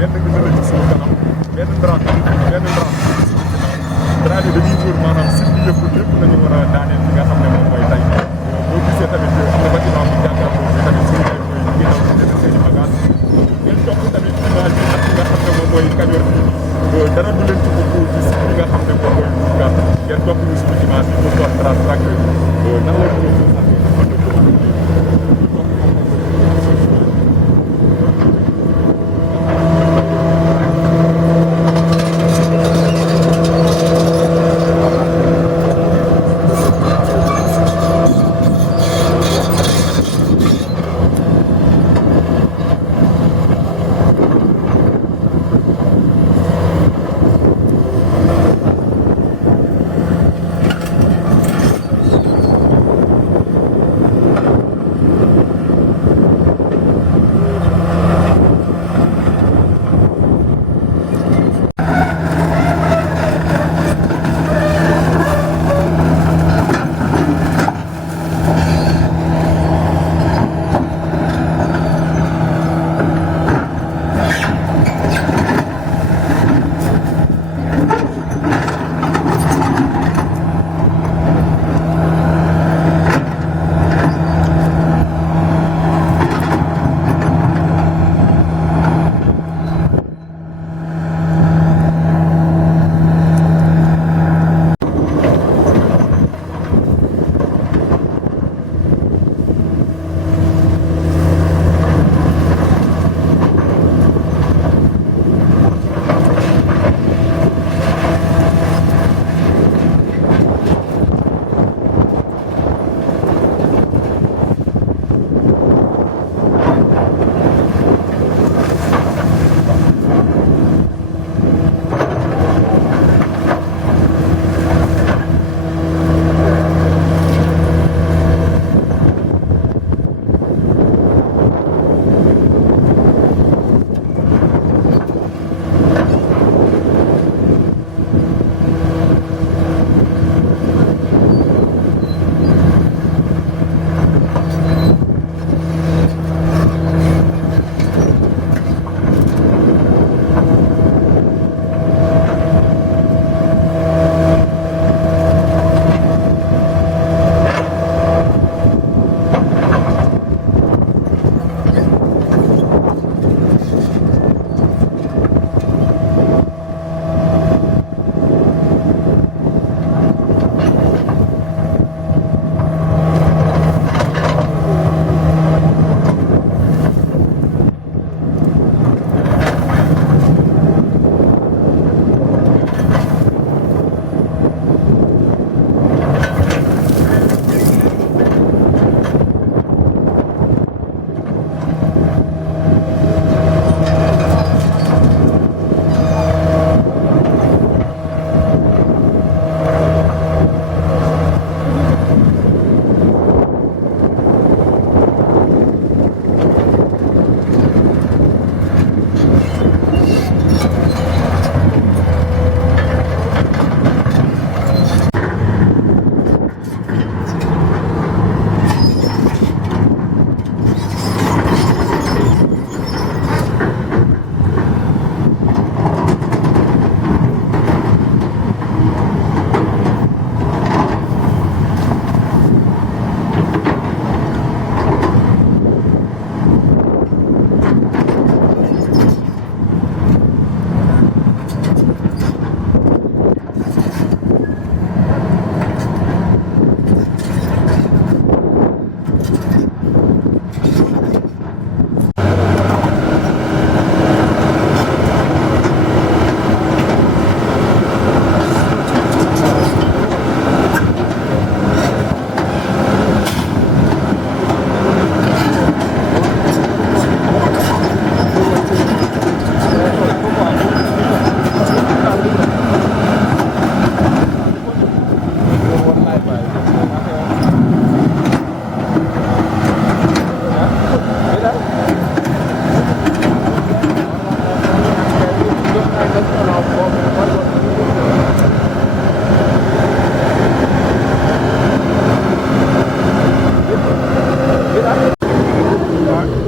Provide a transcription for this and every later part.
benn nga dala ci suñu kanam benn drap suñu ginnaaw drap yi dañuy wër maanaam site bi yëpp lépp nañu war a daaneel fi nga xam ne moom mooy tey boo gisee tamit am na bâtiment bu jàkkaarloo bi tamit suñu ay mooy ginnaaw ci def seen i bagage ngeen topp tamit image yi ak nga xam ne moom mooy Kajoor bi dara du leen ci ko gis li nga xam ne moom mooy Louga ngeen topp ñu suñu image yi pour xool trace tracteur nan la ko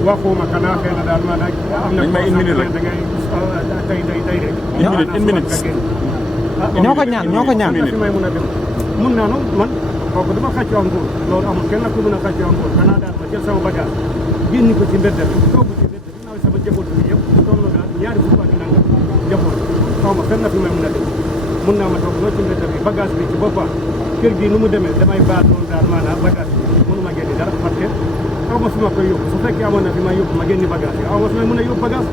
waxuma xanaa xëy na daal ma nag am na. dañ may une minute rek da ngay tey rek. une minute. ñoo ko ñaan ñoo ko ñaan. fi may mun a dem mun naa noonu man kooku dama xàccoo am nguur loolu amul kenn ku mën a xàccoo am nguur danaa daal ma jël sama bagage génn ko ci mbedd bi toog ci mbedd bi naa sama njaboot bi yëpp toog na daal ñaari fukk ak nangam njaboot xaw ma fenn fi may mun a dem mun naa ma toog loolu ci mbedd bi bagage bi ci boppam kër gi nu mu demee damay baal noonu daal maanaam bagage bi mënu ma génne dara parce que xaw ma fi ma koy yóbbu su fekkee amoon na fi may yóbbu ma génne bagage yi xaw ma fi may mun a yóbbu bagage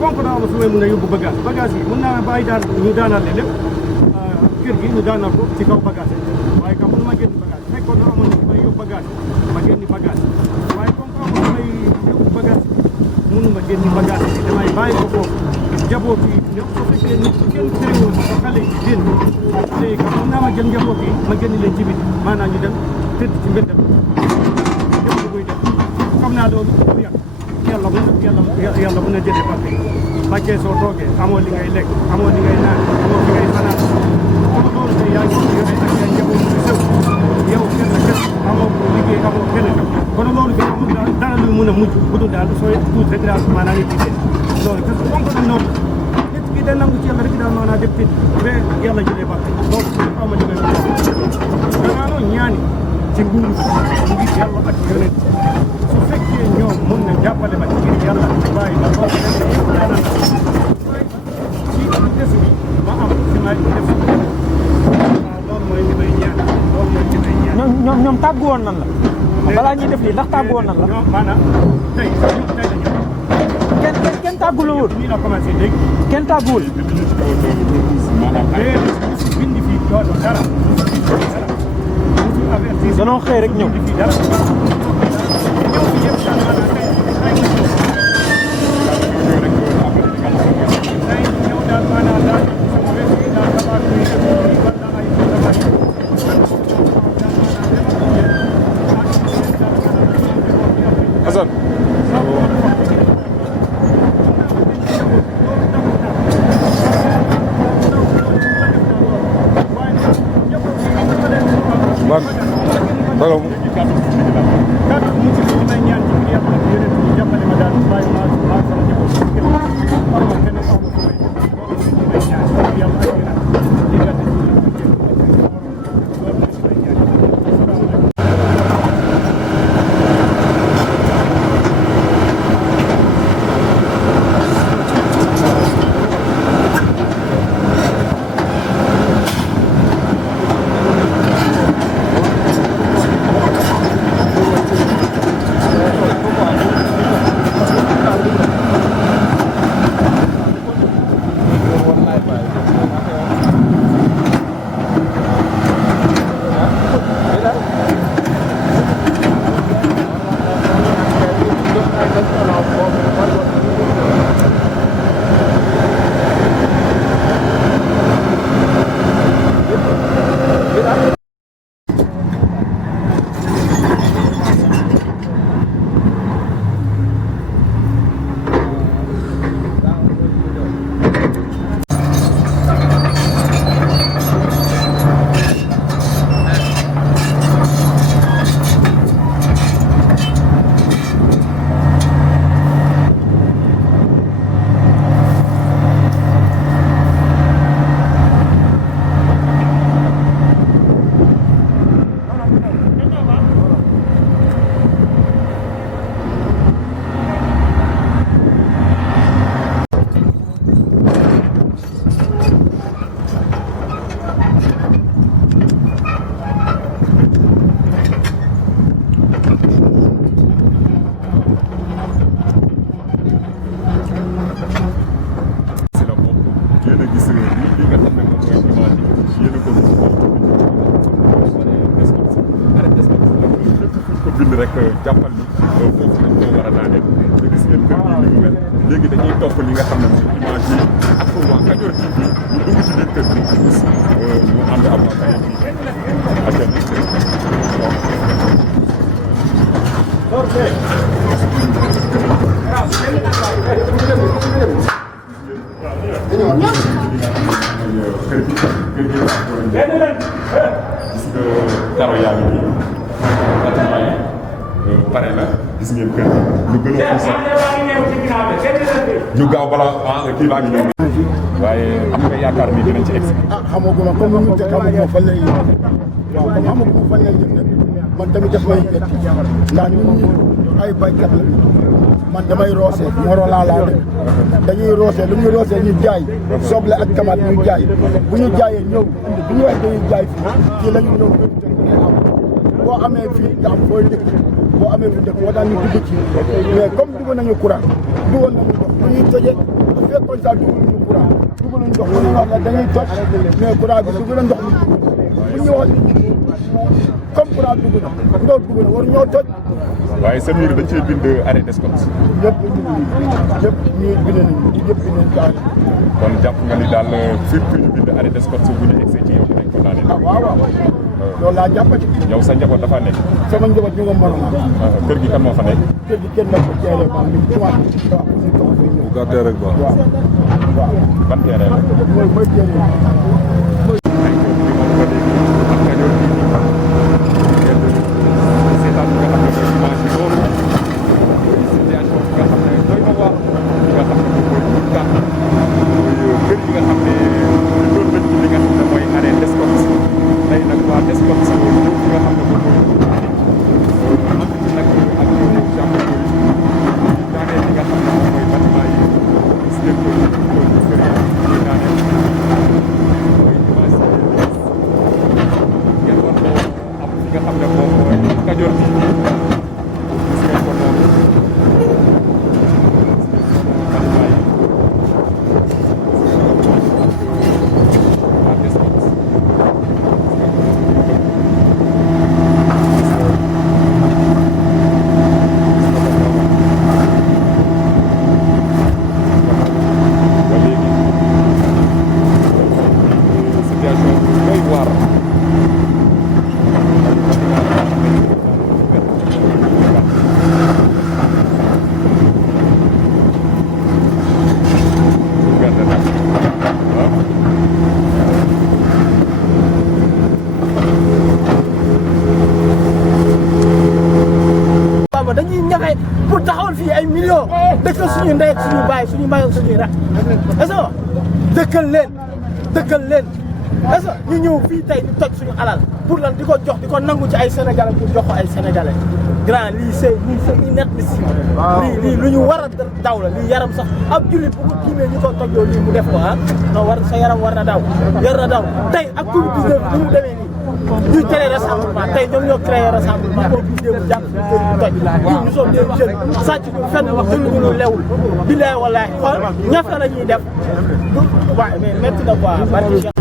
konk daa ma fi may mun a yóbbu bagage yi mun naa bàyyi daal ñu daanal lépp kër gi ñu daanal ko ci kaw bagage waaye ka mënu ma génn bagage fekkoon na amoon na fi may yóbbu bagage ma génn bagage waaye comme que amoon may yóbbu bagage mënu ma génn bagage yi damay bàyyi ko foofu njaboot yi su fekkee nit kenn terewul ma ko xale yi génn léegi ka mën naa ma jël njaboot yi ma génn leen ci biti maanaam ñu dem tëdd ci mbedd bi yëpp buy def xam naa loolu bu yàgg yàlla mën na jëlee parce que soo toogee amoo li ngay lekk amoo li ngay naan amoo li ngay fanaan comme loolu tey yaa ngi ko yore ak yaa njaboot bi sëw yow kenn amoo ko liggéey amoo kenn kon loolu bi amul dara lu mën a mujj bu dul daal sooy tuuti rek daal maanaam ngi gisee loolu parce que comme que noonu nit ki day nangu ci yàlla rek daal maanaam def tëdd ba yàlla jëlee ba loolu xaw ma jëlee danaa noonu ñaani ci nguur ngir yàlla ak yonent su fekkee ñoom mun na jàppale ma ngir yàlla bàyyi ma loolu yëpp daanaka ci des bi ma am si may def loolu mooy li may ñaan loolu mooy li may ñaan. ñoom tàggu woon nan la. balaa ñuy def lii ndax tàggu woon nan la. ñoom maanaam tey la ñëw. kenn tàgguwul. nii la commencé léegi. kenn tàgguwul. bindi fii dara. danoo xëy rek ñëw. Assane. man dara bind rek jàppal ni foofu lañ ko war a daaneel te gis ngeen kër gi ni mu mel léegi dañuy topp li nga xam ne mooy image yi ak waa Kadior TV ñu dugg ci biir kër gi ñu ànd ak waa Kadior TV. Gis nga karo yaa ngi nii bâtiment yi pare na gis ngeen kër lu gën a fuus ñu gaaw bala kii baa ngi ñëw. waaye am nga yaakaar ni dinañ ci egg. xamaguma comme ni ñu te xamaguma fan lay yëg waaw comme xamaguma fan lay yëg nag man tamit daf may métti ndax ñun ñii ay baykat la man damay roose Moro laa dëkk dañuy roose lu ñuy roose ñu jaay soble ak tomate ñu jaay bu ñu jaayee ñëw indi bu ñu wax dañuy jaay fii la ñu ñëw boo amee fii nga am fooy dëkk boo amee fi dëkk moo tax ñu dugg ci mais comme dugg nañu courant dugal nañu ndox bu ñuy tëjee bu fekkoon sax dugaluñu courant dugaluñu ndox bu ñu wax la dañuy toj mais courant bi dugg na ndox mi bu ñu waxoon comme courant dugg na ndox dugg na war ñoo toj. waaye sa miir dañ cee bind arrêt d'escorte. ñëpp ñii bind nañu ñëpp bind nañu daal. kon jàpp nga ni daal fépp ñu bind arrêt d'escorte bu ñu egsee ci yow dinañ ko daaneel. waaw loolu laa jàppati. yow sa njaboot dafa nekk. sama njaboot ñu nga Mbour. kër gi kan moo fa nekk. kër gi kenn nag ko teelee ba ñu commencé waaw ñu toog fi ñëw. bu gàttee rek baax. waaw. ban terrain la. mooy teelee. dañuy ñafe pour taxawal fii ay millions dëkkal suñu ndey ak suñu baay suñu mag ak suñuy rak est-ce que dëkkal leen est-ce que ñu ñëw fii tey di toj suñu alal pour lan di ko jox di ko nangu ci ay sénégalais pour jox ko ay sénégalais grand lii c'est inadmissible lii lu ñu war a daw la lii yaram sax ab jullit bu ko tiimee ñu ko tojoo lii mu def ko non war sa yaram war na daw tey ak Covid-19 ni mu demee nii ñuy créé rassemblement tey ñoom ñoo créé rassemblement boo gisee mu jàpp ñu kër gi toj ñun nous sommes des jeunes sàcc ñu fenn jëluñu lu lewul billaay wallaay xool ñafe la ñuy def waaye mais métti na quoi barki